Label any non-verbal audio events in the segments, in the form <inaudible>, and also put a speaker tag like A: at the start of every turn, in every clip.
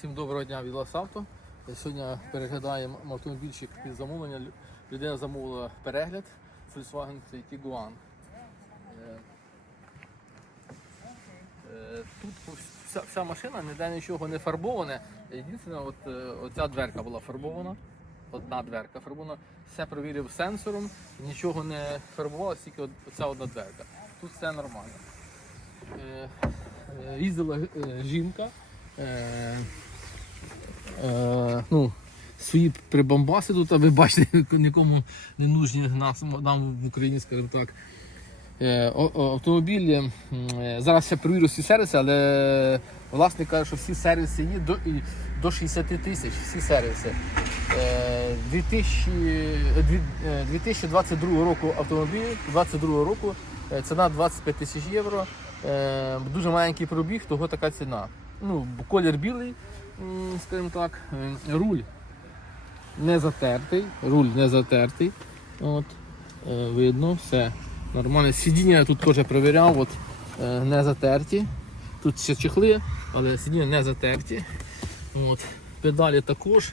A: Всім доброго дня від Ласавто. Сьогодні переглядаємо автомобільчик під замовлення. Людина замовила перегляд Volkswagen Tiguan. Е, е, Тут вся, вся машина, ніде нічого не фарбоване. Єдине, от е, оця дверка була фарбована. Одна дверка фарбована. Все провірив сенсором, нічого не фарбувалося, тільки оця одна дверка. Тут все нормально. Їздила жінка. Е, ну, свої прибамбаси тут, а ви бачите, <laughs> нікому не нужні нас, нам в Україні, скажімо так. Е, автомобілі, е, зараз ще перевірю всі сервіси, але власник каже, що всі сервіси є до, до 60 тисяч, всі сервіси. Е, 2000, е, е, 2022 року автомобіль, 22 року, ціна 25 тисяч євро. Е, Дуже маленький пробіг, того така ціна. Ну, колір білий, скажімо так, е, руль не затертий, руль не затертий. От, е, видно, все нормально. Сидіння я тут теж перевіряв, от, е, не затерті. Тут ще чехли, але сидіння не затерті. От. Педалі також.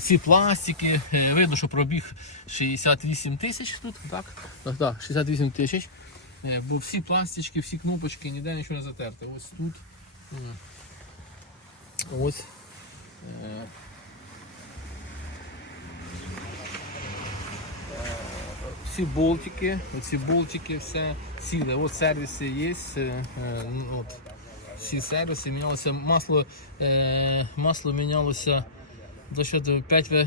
A: Ці пластики, видно, що пробіг 68 тисяч тут, так? Так, так, 68 тисяч. Бо всі пластички, всі кнопочки, ніде нічого не затерте. Ось тут. Ось. Всі болтики, оці болтики, все ціле. От сервіси є. е, е, От, всі сервіси мінялося. Масло, е, масло мінялося до що до 5В30,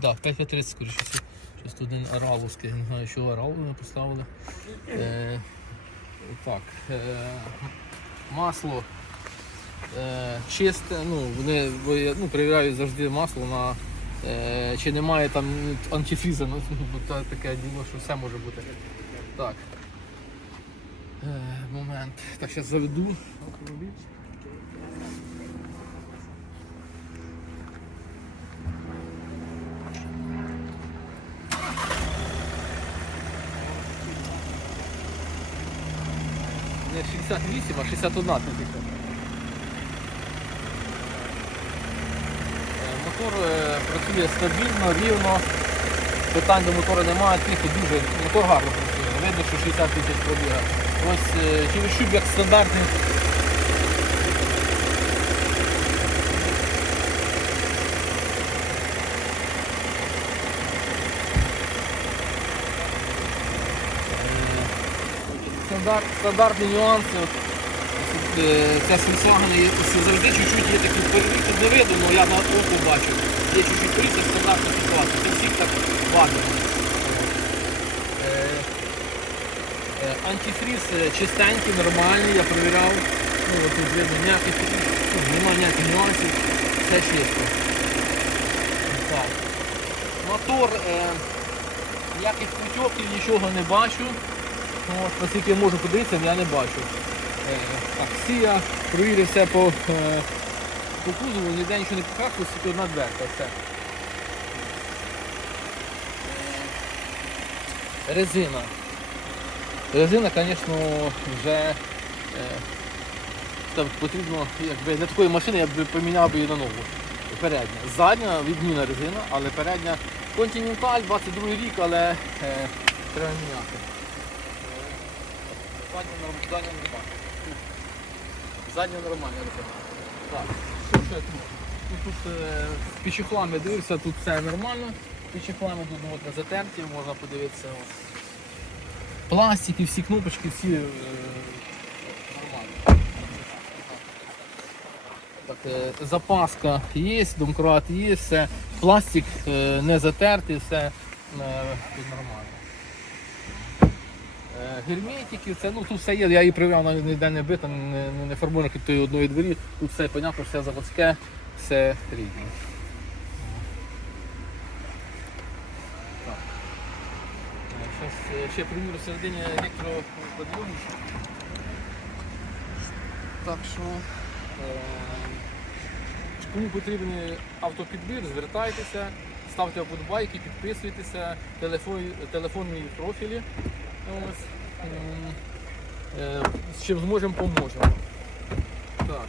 A: да, 5В30, скоріше. Щось тут один араловський, не знаю, що аралу не поставили. Е, так, е, масло е, чисте, ну, вони ну, перевіряють завжди масло на е, чи немає там антифріза, ну, <laughs> та- таке діло, що все може бути. Так. Е, момент. Так, зараз заведу автомобіль. Не 68, а 61 тисяча. Е, Мотор е, працює стабільно, рівно. Питань до мотора немає, тільки дуже. Мотор гарно працює. Видно, що 60 тисяч пробіга. Ось е, через шуб як стандартний. Е, Стандарт, стандартні нюанси. Е, є завжди чуть-чуть є такі перевір, тут не видно, але я на око бачу. Є чуть-чуть це стандартна ситуація. Це всіх так бачимо. Е, е, Антифріз чистенький, нормальний, я перевіряв. Ну, тут видно ніяких таких, ну, немає ніяких нюансів, все чисто. Так. Мотор, е, ніяких нічого не бачу. Ну, от, наскільки я можу подивитися, я не бачу. Е, так, провірив все по, е, по кузову, ніде нічого не покахло, тільки одна дверка, все. Е, Резина. Резина, звісно, вже е, там потрібно, якби для такої машини я б поміняв би її на нову. Передня. Задня відміна резина, але передня Continental, 22 рік, але е, треба міняти. Задня норм- задня. Задня нормальна. Так, що ще тут? Тут, тут е, з пічохлами дивився, тут все нормально. Пічохлами тут от, не затерті, можна подивитися. От. Пластики, всі кнопочки, всі е, нормально. Так, е, запаска є, домкрат є, все. Пластик е, не затертий, все е, нормально. Е, Герметики, це ну тут все є, я її прив'яв на ніде не бита, не, не, не фарбовано під тої одної двері. Тут все понятно, все заводське, все рідне. Так. Е, е, ще примірю середині електроподйомничок. Так що, кому потрібен автопідбір, звертайтеся, ставте вподобайки, підписуйтеся, телефон, телефонні профілі. Ось. М, е, З чим зможемо, поможемо. Так.